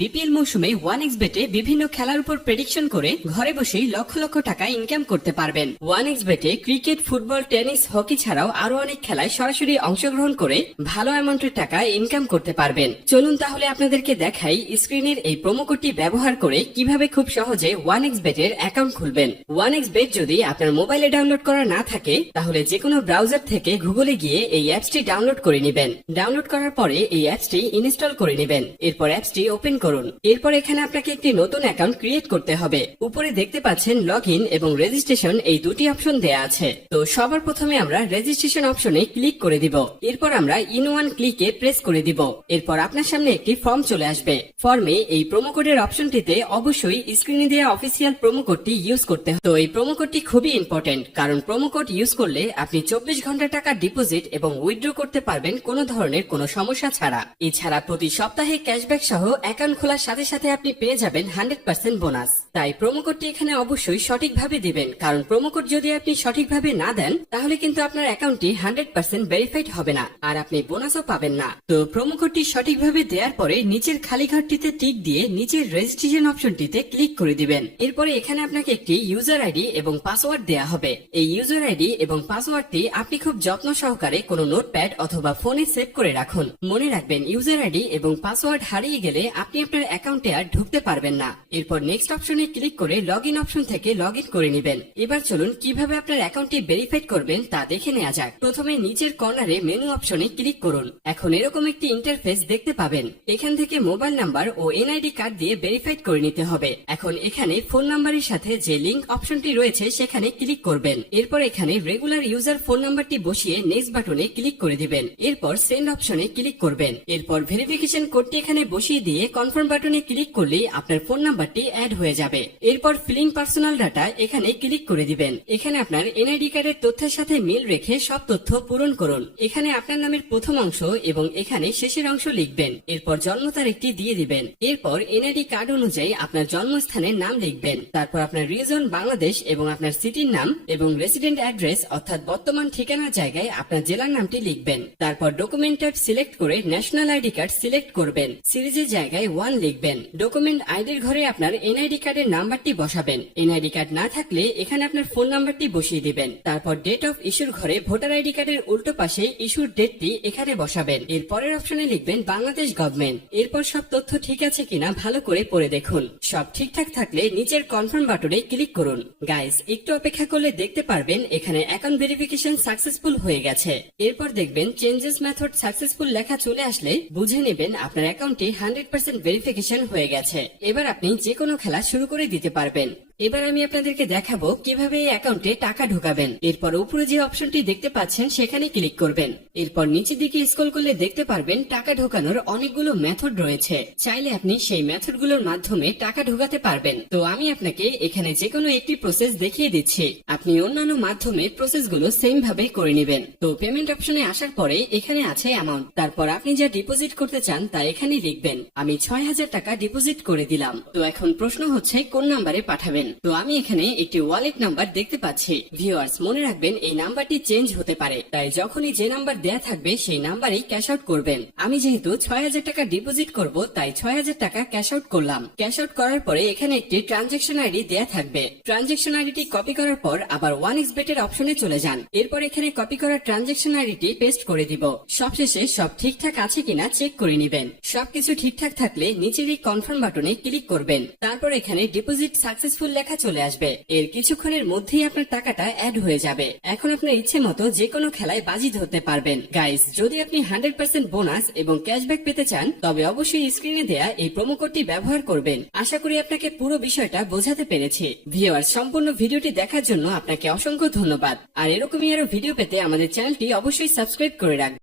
BPL মৌসুমে 1xBet-এ বিভিন্ন খেলার উপর প্রেডিকশন করে ঘরে বসেই লক্ষ লক্ষ টাকা ইনকাম করতে পারবেন। 1xBet-এ ক্রিকেট, ফুটবল, টেনিস, হকি ছাড়াও আরো অনেক খেলায় সরাসরি অংশগ্রহণ করে ভালো অ্যামাউন্টের টাকা ইনকাম করতে পারবেন। চলুন তাহলে আপনাদেরকে দেখাই স্ক্রিনের এই প্রোমো কোডটি ব্যবহার করে কিভাবে খুব সহজে 1xBet-এর অ্যাকাউন্ট খুলবেন। 1xBet যদি আপনার মোবাইলে ডাউনলোড করা না থাকে তাহলে যে কোনো ব্রাউজার থেকে গুগলে গিয়ে এই অ্যাপসটি ডাউনলোড করে নেবেন। ডাউনলোড করার পরে এই অ্যাপসটি ইনস্টল করে নেবেন। এরপর অ্যাপসটি ওপেন করুন। এরপর এখানে আপনাকে একটি নতুন অ্যাকাউন্ট ক্রিয়েট করতে হবে। উপরে দেখতে পাচ্ছেন লগইন এবং রেজিস্ট্রেশন এই দুটি অপশন দেয়া আছে। তো সবার প্রথমে আমরা রেজিস্ট্রেশন অপশনে ক্লিক করে দিব। এরপর আমরা ইন ওয়ান ক্লিকে প্রেস করে দিব। এরপর আপনার সামনে একটি ফর্ম চলে আসবে। ফর্মে এই প্রোমো কোডের অপশনটিতে অবশ্যই স্ক্রিনে দেওয়া অফিসিয়াল প্রোমো কোডটি ইউজ করতে হবে। তো এই প্রোমো কোডটি খুবই ইম্পর্টেন্ট, কারণ প্রোমো কোড ইউজ করলে আপনি 24 ঘন্টা টাকা ডিপোজিট এবং উইথড্র করতে পারবেন কোনো ধরনের কোনো সমস্যা ছাড়া। এছাড়া প্রতি সপ্তাহে ক্যাশব্যাক সহ অ্যাকাউন্ট খোলার সাথে সাথে আপনি পেয়ে যাবেন 100% বোনাস। তাই প্রোমো কোডটি এখানে অবশ্যই সঠিকভাবে দিবেন, কারণ প্রোমো কোড যদি আপনি সঠিকভাবে না দেন তাহলে কিন্তু আপনার অ্যাকাউন্টটি 100% ভেরিফাইড হবে না আর আপনি বোনাসও পাবেন না। তো প্রোমো কোডটি সঠিকভাবে দেওয়ার পরে নিচের খালি ঘরটিতে টিক দিয়ে নিচের রেজিস্ট্রেশন অপশনটিতে ক্লিক করে দিবেন। এরপরে এখানে আপনাকে একটি ইউজার আইডি এবং পাসওয়ার্ড দেয়া হবে। এই ইউজার আইডি এবং পাসওয়ার্ডটি আপনি খুব যত্ন সহকারে কোনো নোটপ্যাড অথবা ফোনে সেভ করে রাখুন। মনে রাখবেন ইউজার আইডি এবং পাসওয়ার্ড হারিয়ে গেলে আপনি আপনার অ্যাকাউন্টে আর ঢুকতে পারবেন না। এরপর নেক্সট অপশনে ক্লিক করে লগইন অপশন থেকে লগইন করে নেবেন। এবার চলুন কিভাবে আপনার অ্যাকাউন্টটি ভেরিফাইড করবেন তা দেখে নেওয়া যাক। প্রথমে নিচের কর্নারে মেনু অপশনে ক্লিক করুন। এখন এরকম একটি ইন্টারফেস দেখতে পাবেন। এখান থেকে মোবাইল নাম্বার ও এনআইডি কার্ড দিয়ে ভেরিফাইড করে নিতে হবে। এখন এখানে ফোন নাম্বারের সাথে যে লিংক অপশনটি রয়েছে সেখানে ক্লিক করবেন। এরপর এখানে রেগুলার ইউজার ফোন নাম্বারটি বসিয়ে নেক্সট বাটনে ক্লিক করে দিবেন। এরপর সেন্ড অপশনে ক্লিক করবেন। এরপর ভেরিফিকেশন কোডটি এখানে বসিয়ে দিয়ে কনফার্ম বাটনে ক্লিক করলেই আপনার ফোন নাম্বারটি অ্যাড হয়ে যাবে। এরপর ফিলিং পার্সোনাল ডাটা এখানে ক্লিক করে দিবেন। এখানে আপনার এনআইডি কার্ডের তথ্যের সাথে মিল রেখে সব তথ্য পূরণ করুন। এখানে আপনার নামের প্রথম অংশ এবং এখানে শেষের অংশ লিখবেন। এরপর জন্ম তারিখটি দিয়ে দিবেন। এরপর এনআইডি কার্ড অনুযায়ী আপনার জন্মস্থানের নাম লিখবেন। তারপর আপনার রিজন বাংলাদেশ এবং আপনার সিটির নাম এবং রেসিডেন্ট অ্যাড্রেস অর্থাৎ বর্তমান ঠিকানার জায়গায় আপনার জেলার নামটি লিখবেন। তারপর ডকুমেন্ট টাইপ সিলেক্ট করে ন্যাশনাল আইডি কার্ড সিলেক্ট করবেন। সিরিজের জায়গায় 1 লিখবেন। ডকুমেন্ট আইডির ঘরে আপনার এনআইডি কার্ডের নাম্বারটি বসাবেন। এনআইডি কার্ড না থাকলে এখানে আপনার ফোন নাম্বারটি বসিয়ে দিবেন। তারপর ডেট অফ ইস্যুর ঘরে ভোটার আইডি কার্ডের উল্টো পাশে ইস্যুর ডেটটি এখানে বসাবেন। এর পরের অপশনে লিখবেন বাংলাদেশ গভর্নমেন্ট। এরপর সব তথ্য ঠিক আছে কিনা ভালো করে পড়ে দেখুন। সব ঠিকঠাক থাকলে নিচের কনফার্ম বাটনে ক্লিক করুন। গাইস, একটু অপেক্ষা করলে দেখতে পারবেন এখানে অ্যাকাউন্ট ভেরিফিকেশন সাকসেসফুল হয়ে গেছে। এরপর দেখবেন চেঞ্জেস মেথড সাকসেসফুল লেখা চলে আসলে বুঝে নেবেন আপনার অ্যাকাউন্টটি 100% ভেরিফিকেশন হয়ে গেছে। এবার আপনি যে কোনো খেলা শুরু করে দিতে পারবেন। এবার আমি আপনাদেরকে দেখাবো কিভাবে এই অ্যাকাউন্টে টাকা ঢোকাবেন। এরপর উপরে যে অপশনটি দেখতে পাচ্ছেন সেখানে ক্লিক করবেন। এরপর নিচের দিকে স্ক্রল করলে দেখতে পারবেন টাকা ঢোকানোর অনেকগুলো মেথড রয়েছে। চাইলে আপনি সেই মেথডগুলোর মাধ্যমে টাকা ঢোকাতে পারবেন। তো আমি আপনাকে এখানে যে কোনো একটি প্রসেস দেখিয়ে দিচ্ছি। আপনি অন্যান্য মাধ্যমে প্রসেসগুলো সেম ভাবে করে নেবেন। তো পেমেন্ট অপশনে আসার পরে এখানে আছে অ্যামাউন্ট। তারপর আপনি যা ডিপোজিট করতে চান তা এখানে লিখবেন। আমি 6000 টাকা ডিপোজিট করে দিলাম। তো এখন প্রশ্ন হচ্ছে কোন নাম্বারে পাঠাবেন। তো আমি এখানে একটি ওয়ালেট নাম্বার দেখতে পাচ্ছি। ভিউয়ার্স, মনে রাখবেন এই নাম্বারটি চেঞ্জ হতে পারে, তাই যখনই যে নাম্বার দেয়া থাকবে সেই নাম্বারেই ক্যাশ আউট করবেন। আমি যেহেতু 6000 টাকা ডিপোজিট করব তাই 6000 টাকা ক্যাশ আউট করলাম। ক্যাশ আউট করার পরে এখানে একটি ট্রানজাকশন আইডি দেয়া থাকবে। ট্রানজাকশন আইডিটি কপি করার পর আবার 1xBet এর অপশনে চলে যান। এরপর এখানে কপি করা ট্রানজাকশন আইডিটি পেস্ট করে দিব। সবশেষে সব ঠিকঠাক আছে কিনা চেক করে নেবেন। সবকিছু ঠিকঠাক থাকলে নিচের এই কনফার্ম বাটনে ক্লিক করবেন। তারপর এখানে ডিপোজিট সাকসেসফুল লেখা চলে আসবে। এর কিছুক্ষণের মধ্যেই আপনার টাকাটা অ্যাড হয়ে যাবে। এখন আপনার ইচ্ছে মতো যে কোনো খেলায় বাজি ধরতে পারবেন। গাইস, যদি আপনি 100% বোনাস এবং ক্যাশব্যাক পেতে চান তবে অবশ্যই স্ক্রিনে দেয়া এই প্রোমো কোডটি ব্যবহার করবেন। আশা করি আপনাকে পুরো বিষয়টা বোঝাতে পেরেছি। ভিউয়ার্স, সম্পূর্ণ ভিডিওটি দেখার জন্য আপনাকে অসংখ্য ধন্যবাদ। আর এরকমই আরো ভিডিও পেতে আমাদের চ্যানেলটি অবশ্যই সাবস্ক্রাইব করে রাখবেন।